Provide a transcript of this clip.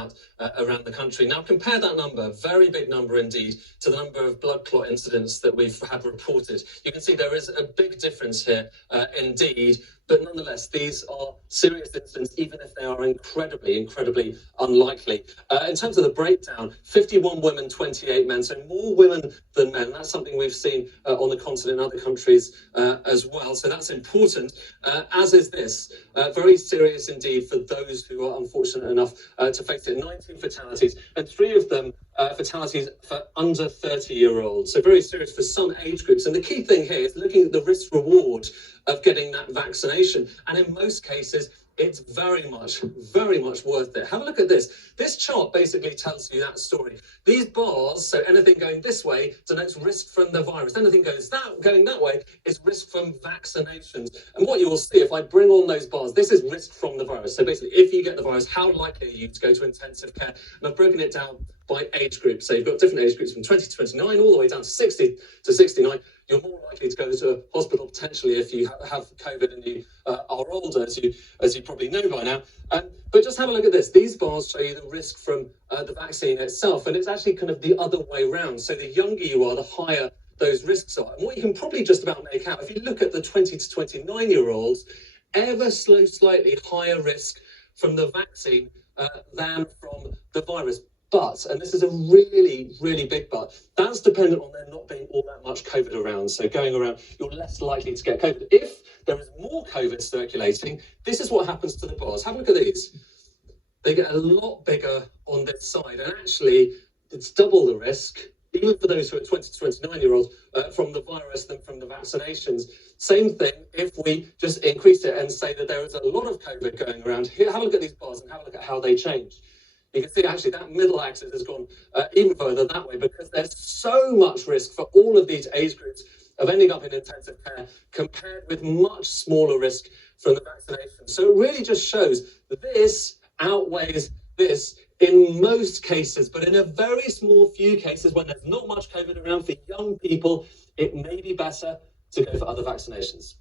out around the country. Now compare that number, very big number indeed, to the number of blood clot incidents that we've had reported. You can see there is a big difference here indeed, but nonetheless, these are serious incidents, even if they are incredibly unlikely. In terms of the breakdown, 51 women, 28 men, so more women than men. That's something we've seen on the continent in other countries as well, so that's important, as is this. Very serious indeed for those who are unfortunate enough to face it. 19 fatalities, and 3 of them fatalities for under 30-year-olds. So very serious for some age groups. And the key thing here is looking at the risk reward of getting that vaccination. And in most cases, it's very much worth it. Have a look at this. This chart basically tells you that story. These bars, so anything going this way denotes risk from the virus. Anything going that way is risk from vaccinations. And what you will see if I bring on those bars, this is risk from the virus. So basically, if you get the virus, how likely are you to go to intensive care? And I've broken it down by age group. So you've got different age groups from 20 to 29 all the way down to 60 to 69. You're more likely to go to a hospital potentially if you have COVID and you are older, as you probably know by now. But just have a look at this. These bars show you the risk from the vaccine itself, and it's actually kind of the other way around. So the younger you are, the higher those risks are. And what you can probably just about make out, if you look at the 20 to 29-year-olds, ever so slightly higher risk from the vaccine than from the virus. But, and this is a really big but, that's dependent on there not being all that much COVID around. So going around, you're less likely to get COVID. If there is more COVID circulating, this is what happens to the bars. Have a look at these. They get a lot bigger on this side. And actually, it's double the risk, even for those who are 20 to 29-year-olds, from the virus than from the vaccinations. Same thing if we just increase it and say that there is a lot of COVID going around. Here, have a look at these bars and have a look at how they change. You can see actually that middle axis has gone even further that way because there's so much risk for all of these age groups of ending up in intensive care compared with much smaller risk from the vaccination. So it really just shows that this outweighs this in most cases, but in a very small few cases when there's not much COVID around for young people, it may be better to go for other vaccinations.